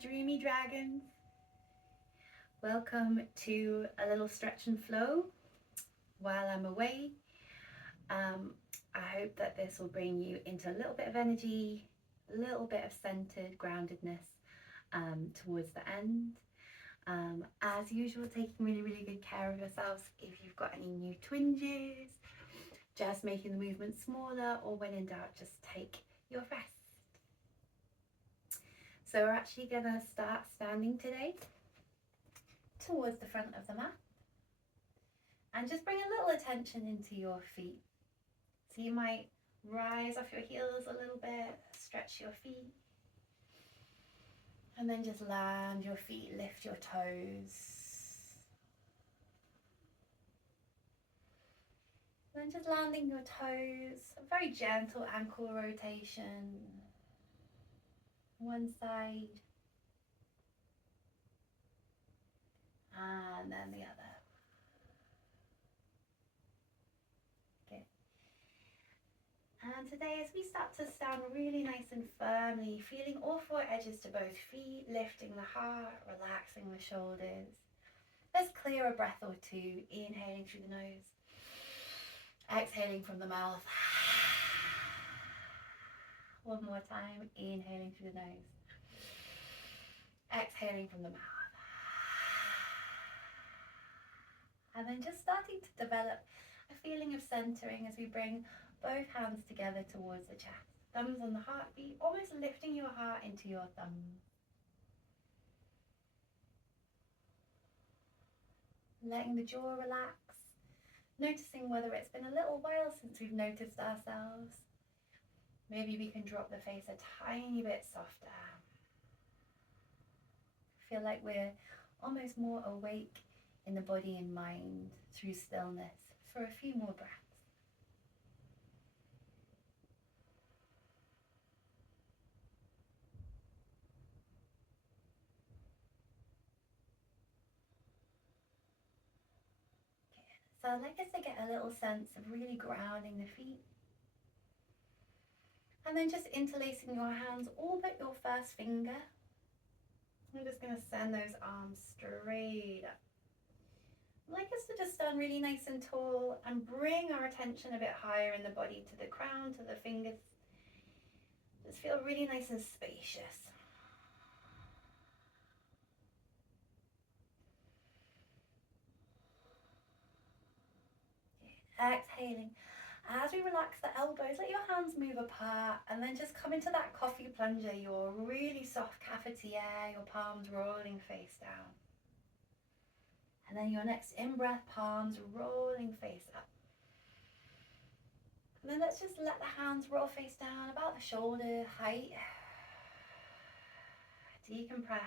Dreamy Dragons. Welcome to a little stretch and flow while I'm away. I hope that this will bring you into a little bit of energy, a little bit of centered groundedness towards the end. As usual, taking really good care of yourselves. If you've got any new twinges, just making the movement smaller, or when in doubt, just take your rest. So we're actually going to start standing today towards the front of the mat, and just bring a little attention into your feet. So you might rise off your heels a little bit, stretch your feet, and then just land your feet, lift your toes. Then just landing your toes, a very gentle ankle rotation, one side and then the other. Okay. And today, as we start to stand really nice and firmly, feeling all four edges to both feet, lifting the heart, relaxing the shoulders. Let's clear a breath or two, inhaling through the nose, exhaling from the mouth. One more time, inhaling through the nose, exhaling from the mouth. And then just starting to develop a feeling of centering as we bring both hands together towards the chest. Thumbs on the heartbeat, almost lifting your heart into your thumbs. Letting the jaw relax, noticing whether it's been a little while since we've noticed ourselves. Maybe we can drop the face a tiny bit softer. Feel like we're almost more awake in the body and mind through stillness for a few more breaths. So I'd like us to get a little sense of really grounding the feet. And then just interlacing your hands all but your first finger. I'm just going to send those arms straight up. I'd like us to just stand really nice and tall and bring our attention a bit higher in the body, to the crown, to the fingers. Just feel really nice and spacious. Exhaling. As we relax the elbows, let your hands move apart and then just come into that coffee plunger, your really soft cafetiere, your palms rolling face down. And then your next in-breath, palms rolling face up. And then let's just let the hands roll face down about the shoulder height. Decompress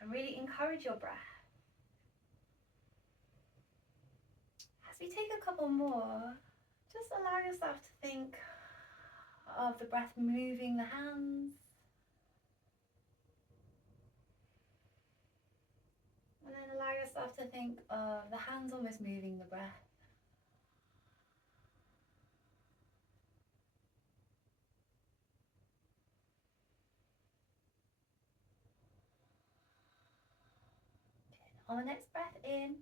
and really encourage your breath. As we take a couple more, just allow yourself to think of the breath moving the hands. And then allow yourself to think of the hands almost moving the breath. On the next breath in,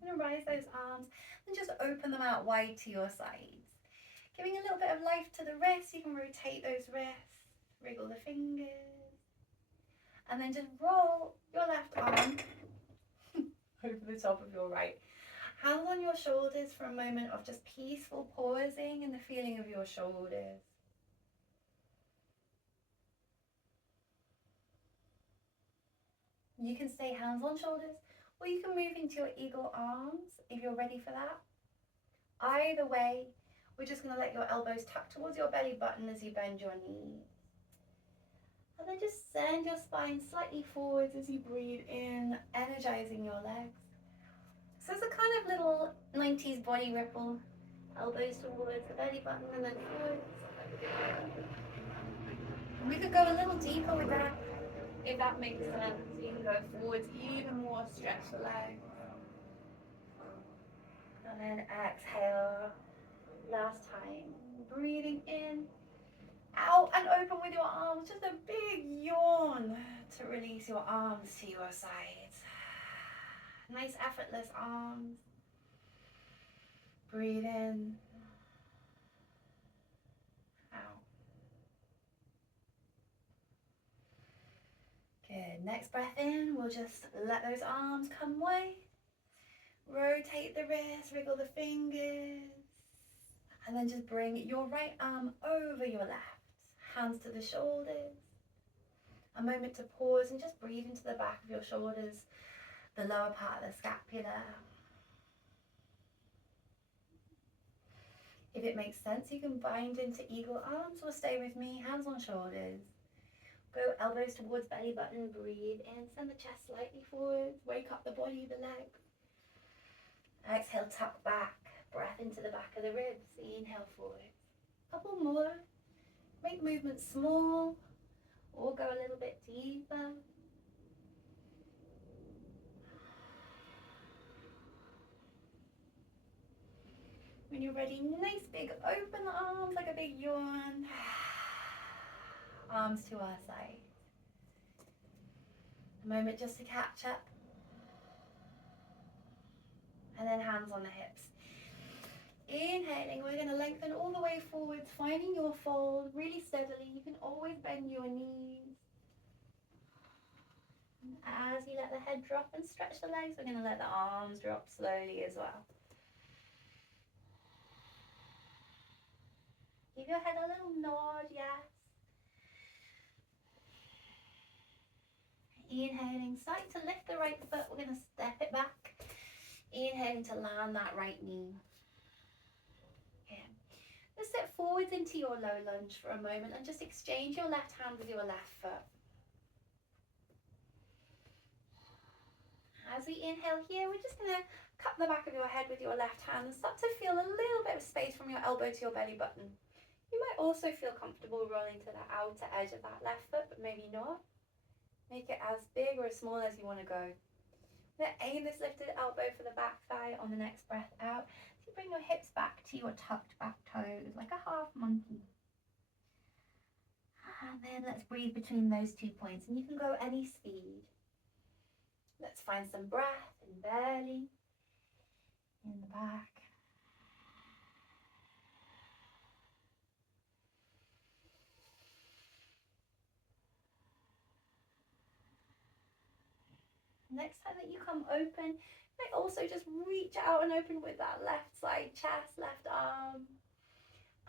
I'm going to rise those arms and just open them out wide to your sides. Giving a little bit of life to the wrists, you can rotate those wrists, wriggle the fingers, and then just roll your left arm over the top of your right. Hands on your shoulders for a moment of just peaceful pausing and the feeling of your shoulders. You can stay hands on shoulders, or you can move into your eagle arms if you're ready for that. Either way, we're just going to let your elbows tuck towards your belly button as you bend your knees. And then just send your spine slightly forwards as you breathe in, energizing your legs. So it's a kind of little 90s body ripple. Elbows towards the belly button and then forwards. We could go a little deeper with that, if that makes sense. You can go forwards even more, stretch the legs. And then exhale. Last time. Breathing in, out and open with your arms. Just a big yawn to release your arms to your sides. Nice effortless arms. Breathe in. Out. Good. Next breath in, we'll just let those arms come wide. Rotate the wrists, wriggle the fingers. And then just bring your right arm over your left. Hands to the shoulders. A moment to pause and just breathe into the back of your shoulders, the lower part of the scapula. If it makes sense, you can bind into eagle arms or stay with me, hands on shoulders. Go elbows towards belly button, breathe in, send the chest slightly forward, wake up the body, the legs. Exhale, tuck back, breath into the back of the ribs, inhale forward. Couple more, make movements small or go a little bit deeper. When you're ready, nice big open arms like a big yawn. Arms to our side. A moment just to catch up. And then hands on the hips. Inhaling, we're going to lengthen all the way forwards, finding your fold really steadily. You can always bend your knees. And as you let the head drop and stretch the legs, we're going to let the arms drop slowly as well. Give your head a little nod, yes. Inhaling, starting to lift the right foot, we're going to step it back. Inhaling to land that right knee. Okay. Let's step forwards into your low lunge for a moment and just exchange your left hand with your left foot. As we inhale here, we're just going to cup the back of your head with your left hand and start to feel a little bit of space from your elbow to your belly button. You might also feel comfortable rolling to the outer edge of that left foot, but maybe not. Make it as big or as small as you want to go. Then aim this lifted elbow for the back thigh on the next breath out. So you bring your hips back to your tucked back toes, like a half monkey. And then let's breathe between those 2 points, and you can go any speed. Let's find some breath in belly, in the back. Next time that you come open, you might also just reach out and open with that left side chest, left arm.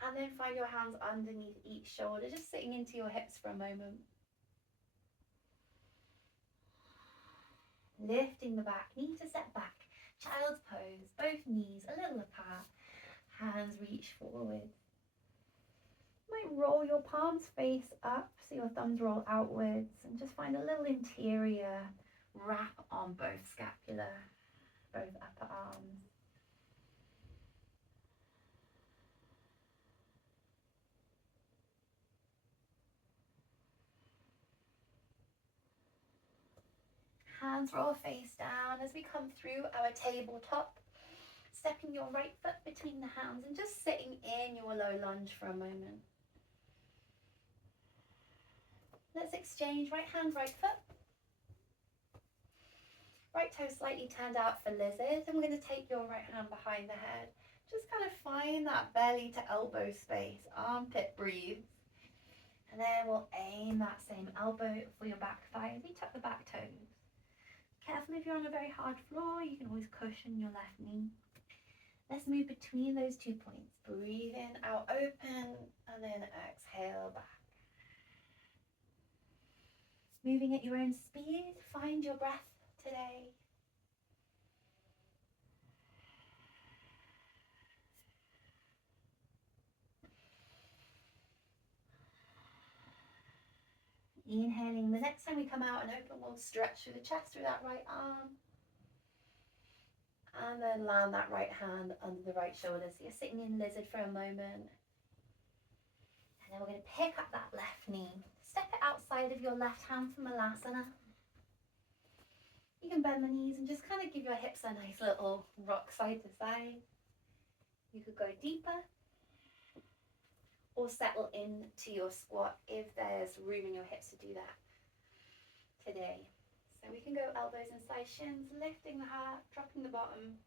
And then find your hands underneath each shoulder, just sitting into your hips for a moment. Lifting the back, knee to set back. Child's pose, both knees a little apart. Hands reach forward. You might roll your palms face up, so your thumbs roll outwards, and just find a little interior wrap on both scapula, both upper arms. Hands roll face down as we come through our tabletop, stepping your right foot between the hands and just sitting in your low lunge for a moment. Let's exchange right hand, right foot. Right toe slightly turned out for lizard, and we're going to take your right hand behind the head. Just kind of find that belly to elbow space, armpit breathes. And then we'll aim that same elbow for your back thigh as we tuck the back toes. Careful, if you're on a very hard floor, you can always cushion your left knee. Let's move between those 2 points. Breathe in, out open, and then exhale back. Moving at your own speed, find your breath today. Inhaling, the next time we come out and open, we'll stretch through the chest, through that right arm. And then land that right hand under the right shoulder. So you're sitting in lizard for a moment. And then we're going to pick up that left knee. Step it outside of your left hand for Malasana. You can bend the knees and just kind of give your hips a nice little rock side to side. You could go deeper or settle into your squat if there's room in your hips to do that. today. So we can go elbows inside shins, lifting the heart, dropping the bottom.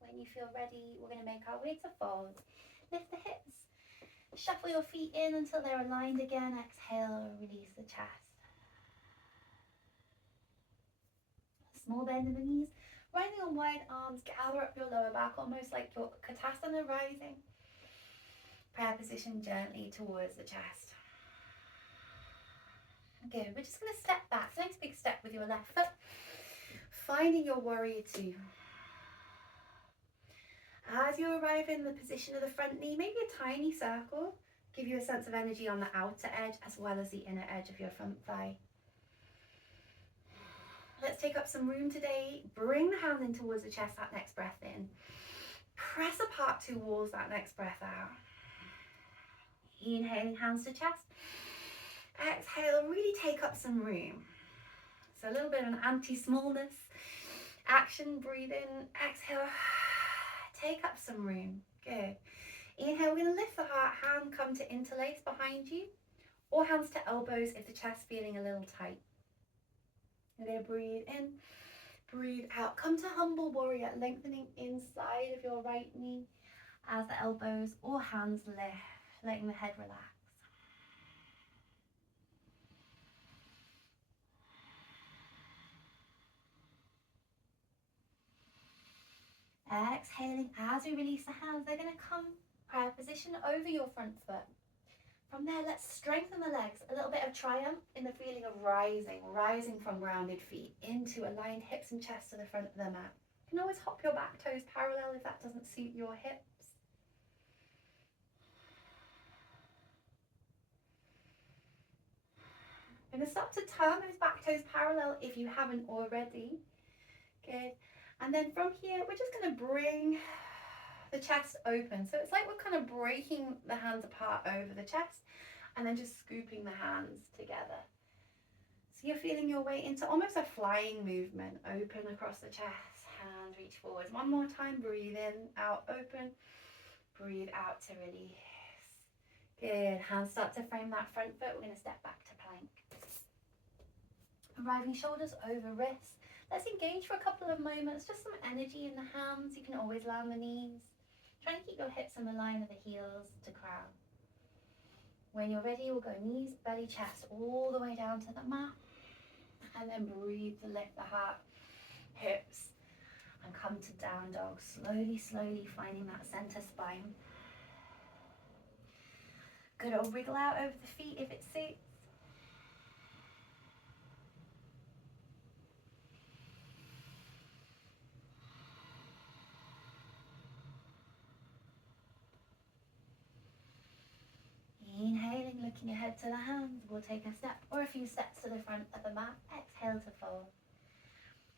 When you feel ready, we're going to make our way to fold. Lift the hips. Shuffle your feet in until they're aligned again. Exhale, release the chest. Small bend in the knees. Rising on wide arms, gather up your lower back, almost like your Katasana rising. Prayer position gently towards the chest. Good. We're just going to step back. Nice big step with your left foot. Finding your warrior two. As you arrive in the position of the front knee, maybe a tiny circle. Give you a sense of energy on the outer edge as well as the inner edge of your front thigh. Let's take up some room today. Bring the hand in towards the chest, that next breath in. Press apart two walls, that next breath out. Inhaling, hands to chest. Exhale, really take up some room. So a little bit of an anti-smallness action. Breathe in, exhale, take up some room. Good. Inhale, we're going to lift the heart, hand come to interlace behind you, or hands to elbows if the chest's feeling a little tight. We're going to breathe in, breathe out. Come to humble warrior, lengthening inside of your right knee as the elbows or hands lift, letting the head relax. Exhaling as we release the hands, they're going to come prayer position over your front foot. From there, let's strengthen the legs. A little bit of triumph in the feeling of rising from grounded feet into aligned hips and chest to the front of the mat. You can always hop your back toes parallel if that doesn't suit your hips. I'm going to start to turn those back toes parallel if you haven't already. Good. And then from here, we're just going to bring the chest open. So it's like we're kind of breaking the hands apart over the chest and then just scooping the hands together. So you're feeling your way into almost a flying movement. Open across the chest, hands reach forward. One more time, breathe in, out, open. Breathe out to release. Good, hands start to frame that front foot. We're going to step back to plank. Arriving shoulders over wrists. Let's engage for a couple of moments, just some energy in the hands. You can always land the knees. Trying to keep your hips in the line of the heels to crown. When you're ready, we'll go knees, belly, chest, all the way down to the mat. And then breathe to lift the heart, hips, and come to down dog. Slowly, slowly finding that center spine. Good old wriggle out over the feet if it suits. Inhaling, looking ahead to the hands. We'll take a step or a few steps to the front of the mat. Exhale to fold.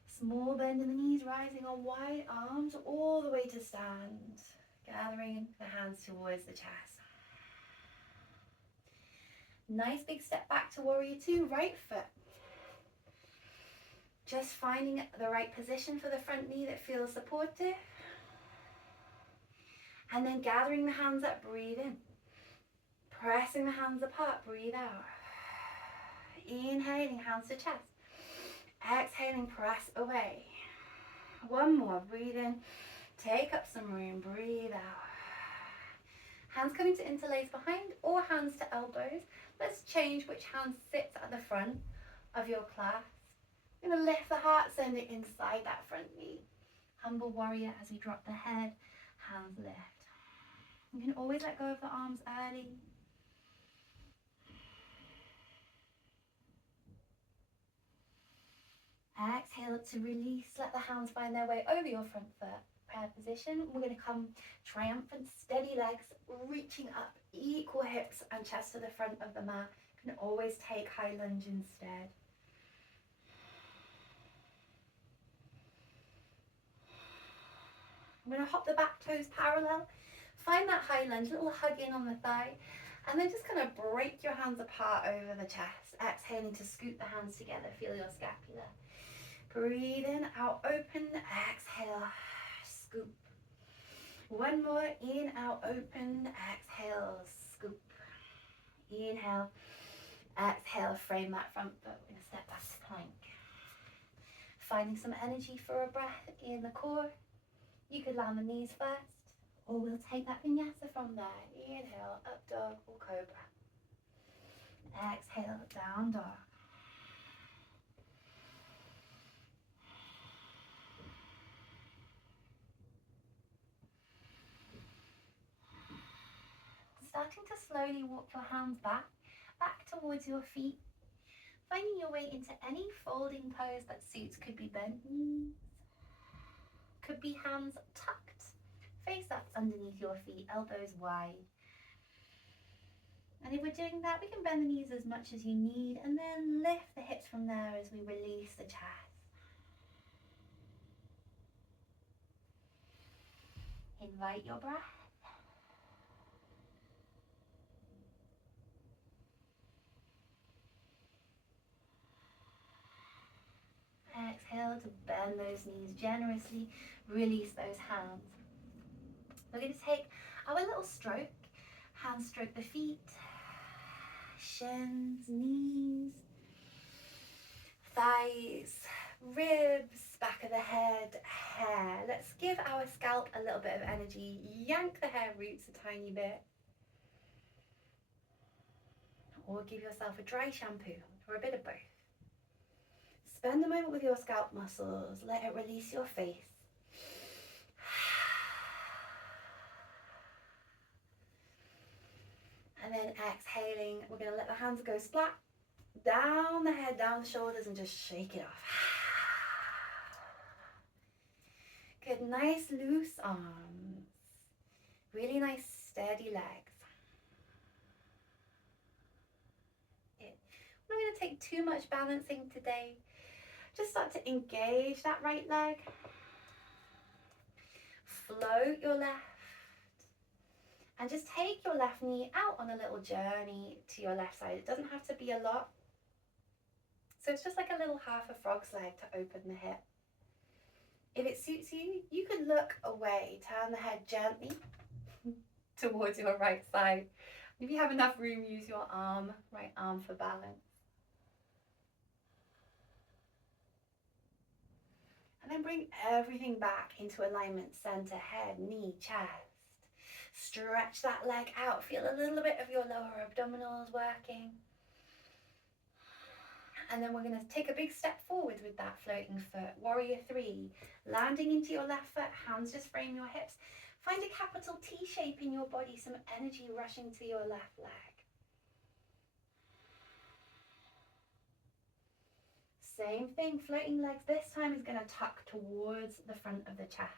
Small bend in the knees, rising on wide arms all the way to stand. Gathering the hands towards the chest. Nice big step back to warrior two, right foot. Just finding the right position for the front knee that feels supportive. And then gathering the hands up, breathe in. Pressing the hands apart, breathe out. Inhaling, hands to chest. Exhaling, press away. One more, breathe in. Take up some room, breathe out. Hands coming to interlace behind or hands to elbows. Let's change which hand sits at the front of your clasp. I'm going to lift the heart, send it inside that front knee. Humble warrior as we drop the head, hands lift. You can always let go of the arms early. Exhale to release, let the hands find their way over your front foot. Prayer position, we're going to come triumphant, steady legs, reaching up, equal hips and chest to the front of the mat. You can always take high lunge instead. I'm going to hop the back toes parallel, find that high lunge, little hug in on the thigh, and then just kind of break your hands apart over the chest. Exhaling to scoop the hands together, feel your scapula. Breathe in, out, open, exhale, scoop. One more, in, out, open, exhale, scoop. Inhale, exhale, frame that front foot in a step back to plank. Finding some energy for a breath in the core. You could land the knees first, or we'll take that vinyasa from there. Inhale, up dog or cobra. Exhale, down dog. Starting to slowly walk your hands back towards your feet. Finding your way into any folding pose that suits. Could be bent knees, could be hands tucked, face up underneath your feet, elbows wide. And if we're doing that, we can bend the knees as much as you need and then lift the hips from there as we release the chest. Invite your breath. Exhale to bend those knees generously, release those hands. We're going to take our little stroke, hand stroke the feet, shins, knees, thighs, ribs, back of the head, hair. Let's give our scalp a little bit of energy, yank the hair roots a tiny bit, or give yourself a dry shampoo or a bit of both. Spend a moment with your scalp muscles, let it release your face. And then exhaling, we're going to let the hands go splat, down the head, down the shoulders, and just shake it off. Good, nice loose arms. Really nice steady legs. We're not going to take too much balancing today. Just start to engage that right leg. Float your left. And just take your left knee out on a little journey to your left side. It doesn't have to be a lot. So it's just like a little half a frog's leg to open the hip. If it suits you, you could look away, turn the head gently towards your right side. If you have enough room, use your arm, right arm for balance. And then bring everything back into alignment, center, head, knee, chest. Stretch that leg out. Feel a little bit of your lower abdominals working. And then we're going to take a big step forward with that floating foot. Warrior 3. Landing into your left foot, hands just frame your hips. Find a capital T shape in your body, some energy rushing to your left leg. Same thing, floating legs this time is going to tuck towards the front of the chest.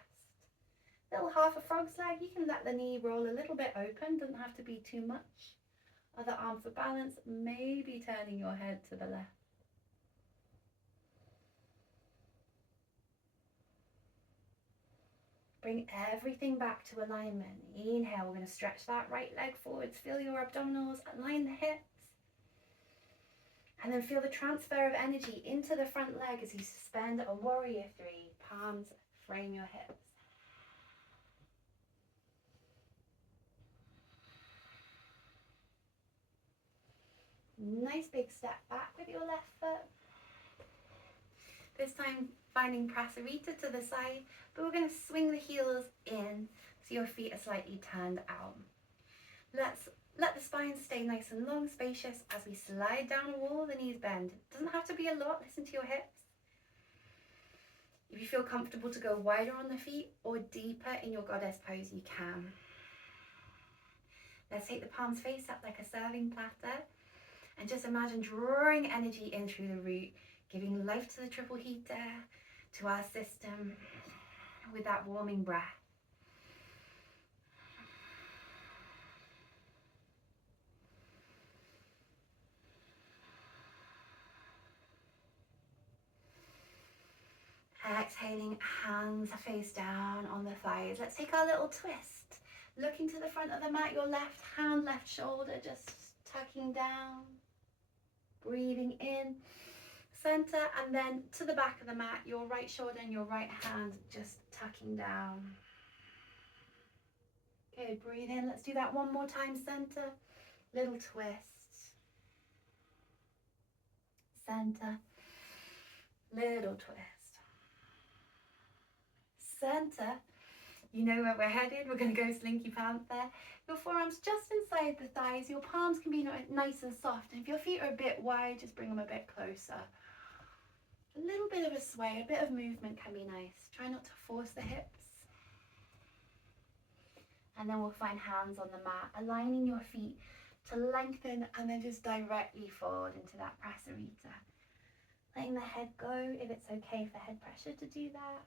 Little half a frog's leg, you can let the knee roll a little bit open, doesn't have to be too much. Other arm for balance, maybe turning your head to the left. Bring everything back to alignment. Inhale, we're going to stretch that right leg forwards, feel your abdominals, align the hips. And then feel the transfer of energy into the front leg as you suspend a warrior 3. Palms frame your hips. Nice big step back with your left foot. This time finding Prasarita to the side, but we're going to swing the heels in so your feet are slightly turned out. Let's let the spine stay nice and long, spacious as we slide down a wall, the knees bend. Doesn't have to be a lot, listen to your hips. If you feel comfortable to go wider on the feet or deeper in your goddess pose, you can. Let's take the palms face up like a serving platter and just imagine drawing energy in through the root, giving life to the triple heater, to our system with that warming breath. Exhaling, hands face down on the thighs. Let's take our little twist. Looking to the front of the mat, your left hand, left shoulder just tucking down. Breathing in, center, and then to the back of the mat, your right shoulder and your right hand just tucking down. Good, breathe in. Let's do that one more time. Center, little twist. Center, little twist. Center. You know where we're headed. We're going to go Slinky Panther. Your forearms just inside the thighs. Your palms can be nice and soft. And if your feet are a bit wide, just bring them a bit closer. A little bit of a sway, a bit of movement can be nice. Try not to force the hips. And then we'll find hands on the mat, aligning your feet to lengthen and then just directly forward into that prasarita. Letting the head go if it's okay for head pressure to do that.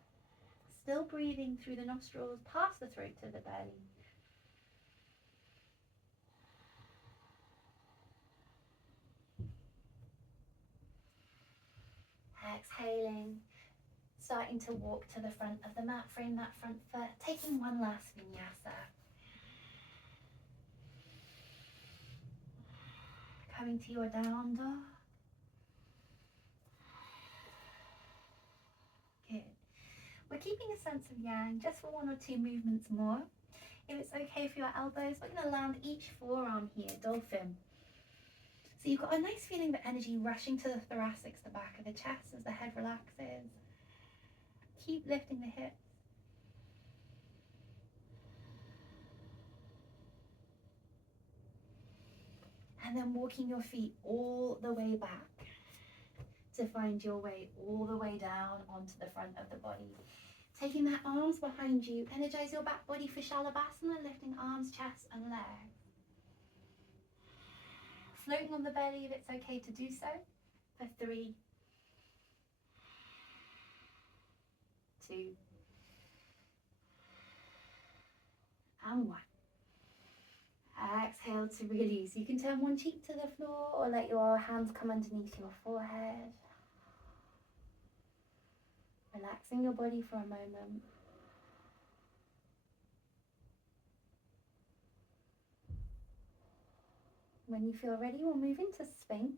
Still breathing through the nostrils, past the throat to the belly. Exhaling, starting to walk to the front of the mat, frame that front foot, taking one last vinyasa. Coming to your down dog. Good. We're keeping a sense of yang just for one or two movements more. If it's okay for your elbows, we're going to land each forearm here, dolphin. So you've got a nice feeling of energy rushing to the thoracics, the back of the chest as the head relaxes. Keep lifting the hips. And then walking your feet all the way back to find your way all the way down onto the front of the body. Taking the arms behind you, energize your back body for Shalabhasana, lifting arms, chest and legs. Floating on the belly if it's okay to do so, for 3, 2, and 1. Exhale to release. You can turn one cheek to the floor or let your hands come underneath your forehead. Relaxing your body for a moment. When you feel ready, we'll move into Sphinx.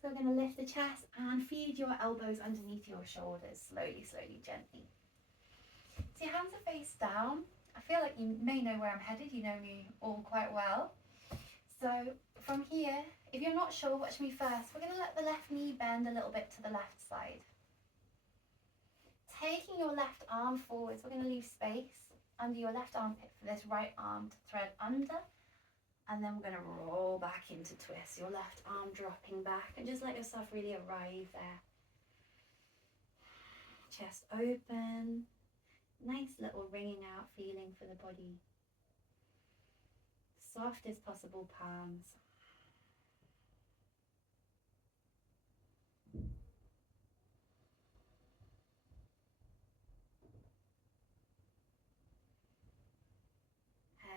So we're going to lift the chest and feed your elbows underneath your shoulders, slowly, slowly, gently. So your hands are face down. I feel like you may know where I'm headed. You know me all quite well. So from here, if you're not sure, watch me first. We're going to let the left knee bend a little bit to the left side. Taking your left arm forwards, we're going to leave space under your left armpit for this right arm to thread under. And then we're going to roll back into twist. Your left arm dropping back and just let yourself really arrive there. Chest open. Nice little ringing out feeling for the body. Soft as possible palms.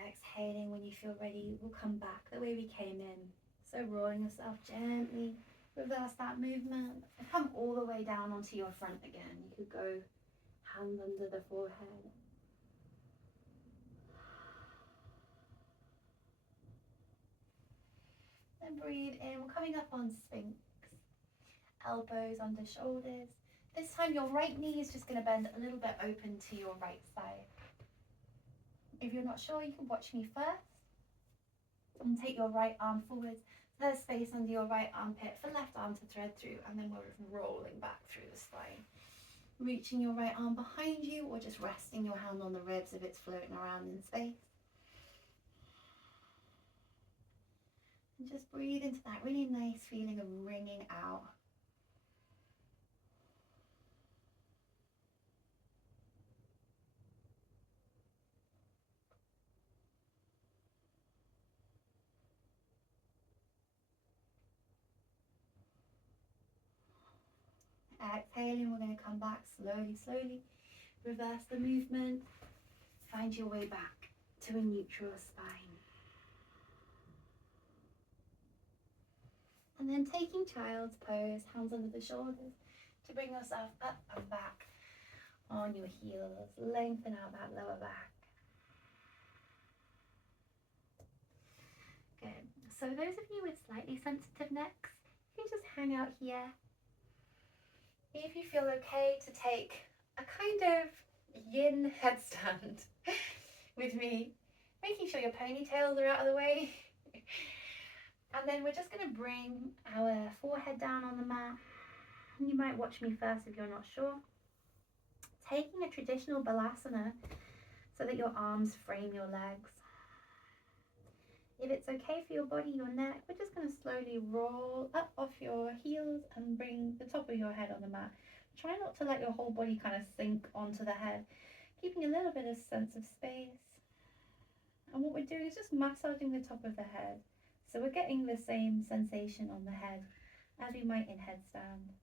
Exhaling when you feel ready, we'll come back the way we came in. So rolling yourself gently, reverse that movement, and come all the way down onto your front again. You could go hand under the forehead. Then breathe in, we're coming up on Sphinx. Elbows under shoulders. This time your right knee is just going to bend a little bit open to your right side. If you're not sure, you can watch me first. And take your right arm forwards. There's space under your right armpit for left arm to thread through, and then we're rolling back through the spine. Reaching your right arm behind you, or just resting your hand on the ribs if it's floating around in space. And just breathe into that really nice feeling of ringing out. Exhaling, we're going to come back slowly, slowly. Reverse the movement. Find your way back to a neutral spine. And then taking child's pose, hands under the shoulders, to bring yourself up and back on your heels. Lengthen out that lower back. Good. So those of you with slightly sensitive necks, you can just hang out here. If you feel okay to take a kind of yin headstand, with me, making sure your ponytails are out of the way. And then we're just going to bring our forehead down on the mat. You might watch me first if you're not sure. Taking a traditional balasana so that your arms frame your legs. If it's okay for your body, your neck, we're just going to slowly roll up off your heels and bring the top of your head on the mat. Try not to let your whole body kind of sink onto the head, keeping a little bit of sense of space. And what we're doing is just massaging the top of the head. So we're getting the same sensation on the head as we might in headstand.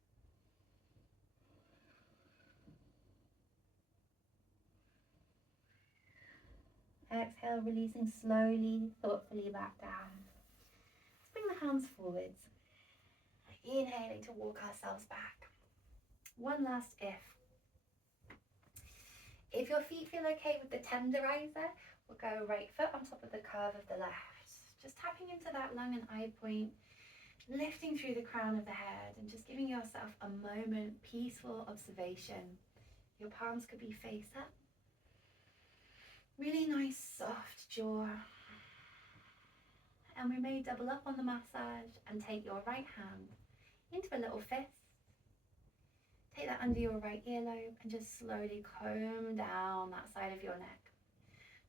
Exhale, releasing slowly, thoughtfully back down. Let's bring the hands forwards. Inhaling to walk ourselves back. One last if. If your feet feel okay with the tenderizer, we'll go right foot on top of the curve of the left. Just tapping into that lung and eye point, lifting through the crown of the head and just giving yourself a moment, peaceful observation. Your palms could be face up. Really nice soft jaw. And we may double up on the massage and take your right hand into a little fist. Take that under your right earlobe and just slowly comb down that side of your neck.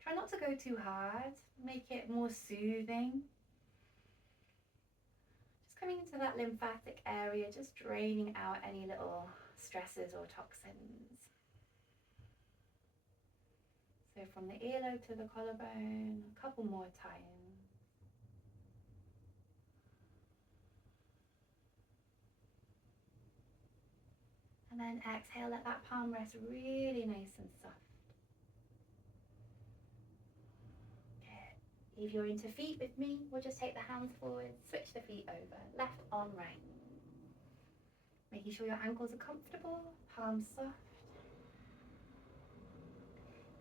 Try not to go too hard, make it more soothing. Just coming into that lymphatic area, just draining out any little stresses or toxins. So from the earlobe to the collarbone, a couple more times. And then exhale, let that palm rest really nice and soft. Good. If you're into feet with me, we'll just take the hands forward, switch the feet over, left on right. Making sure your ankles are comfortable, palms soft.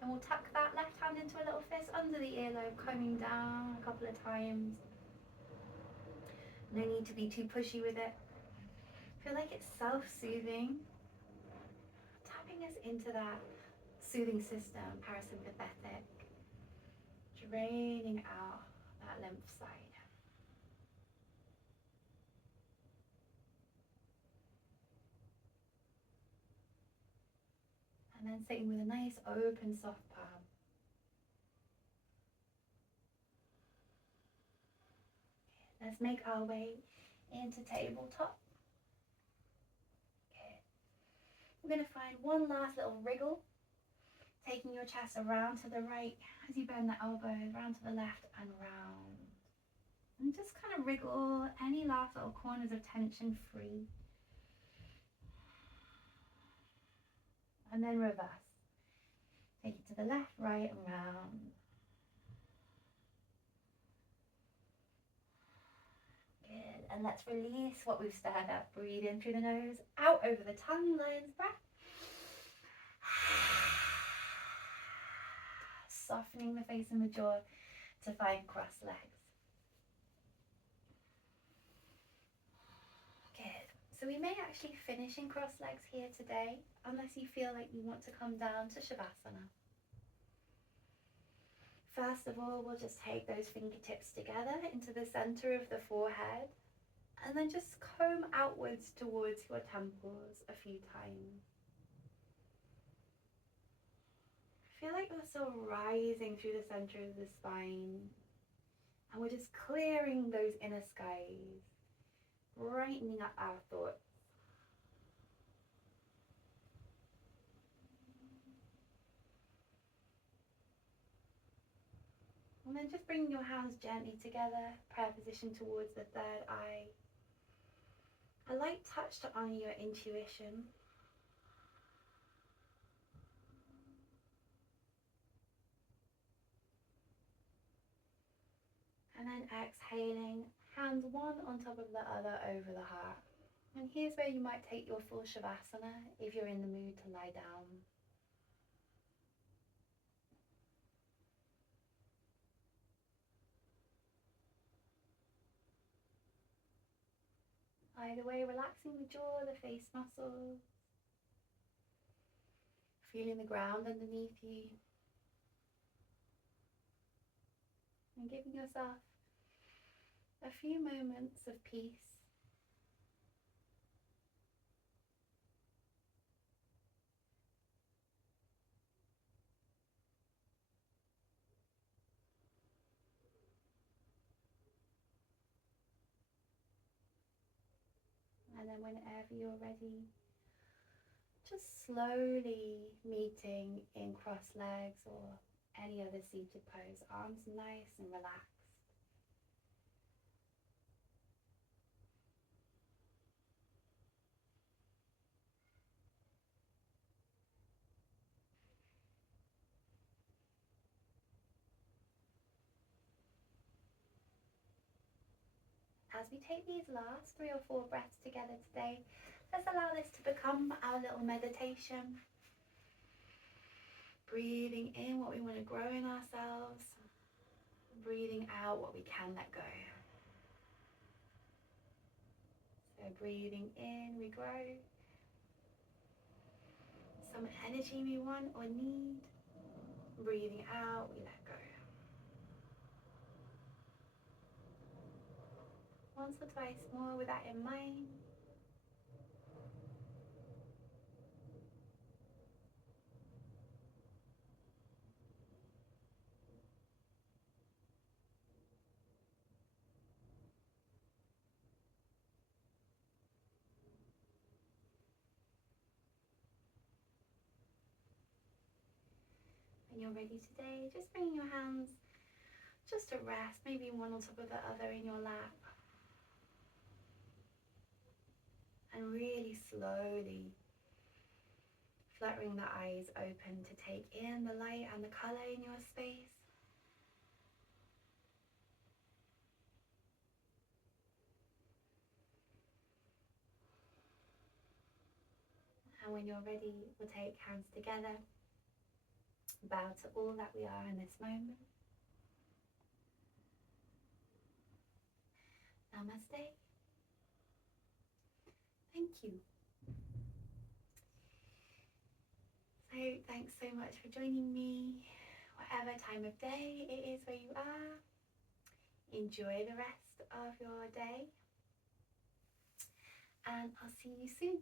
And we'll tuck that left hand into a little fist under the earlobe, combing down a couple of times. No need to be too pushy with it. Feel like it's self-soothing. Tapping us into that soothing system, parasympathetic. Draining out that lymph side. And then sitting with a nice open soft palm. Let's make our way into tabletop. Okay. We're going to find one last little wriggle, taking your chest around to the right as you bend the elbows, round to the left and round. And just kind of wriggle any last little corners of tension free. And then reverse. Take it to the left, right and round. Good. And let's release what we've stirred up. Breathe in through the nose, out over the tongue, lion's breath. Softening the face and the jaw to find crossed legs. Good. So we may actually finish in crossed legs here today, unless you feel like you want to come down to Shavasana. First of all, we'll just take those fingertips together into the center of the forehead, and then just comb outwards towards your temples a few times. Feel like you're still rising through the center of the spine, and we're just clearing those inner skies, brightening up our thoughts. And then just bring your hands gently together, prayer position towards the third eye. A light touch to honor your intuition. And then exhaling, hands one on top of the other over the heart. And here's where you might take your full Shavasana if you're in the mood to lie down. Either way, relaxing the jaw, the face muscles, feeling the ground underneath you. and giving yourself a few moments of peace. And then whenever you're ready, just slowly meeting in cross legs or any other seated pose, arms nice and relaxed. As we take these last 3 or 4 breaths together today, let's allow this to become our little meditation. Breathing in what we want to grow in ourselves, breathing out what we can let go. So breathing in, we grow. Some energy we want or need. Breathing out, we let go. Once or twice more with that in mind. When you're ready today, just bring your hands just to rest, maybe one on top of the other in your lap. And really slowly fluttering the eyes open to take in the light and the colour in your space. And when you're ready, we'll take hands together, bow to all that we are in this moment. Namaste. Thank you. So thanks so much for joining me, whatever time of day it is where you are. Enjoy the rest of your day, and I'll see you soon.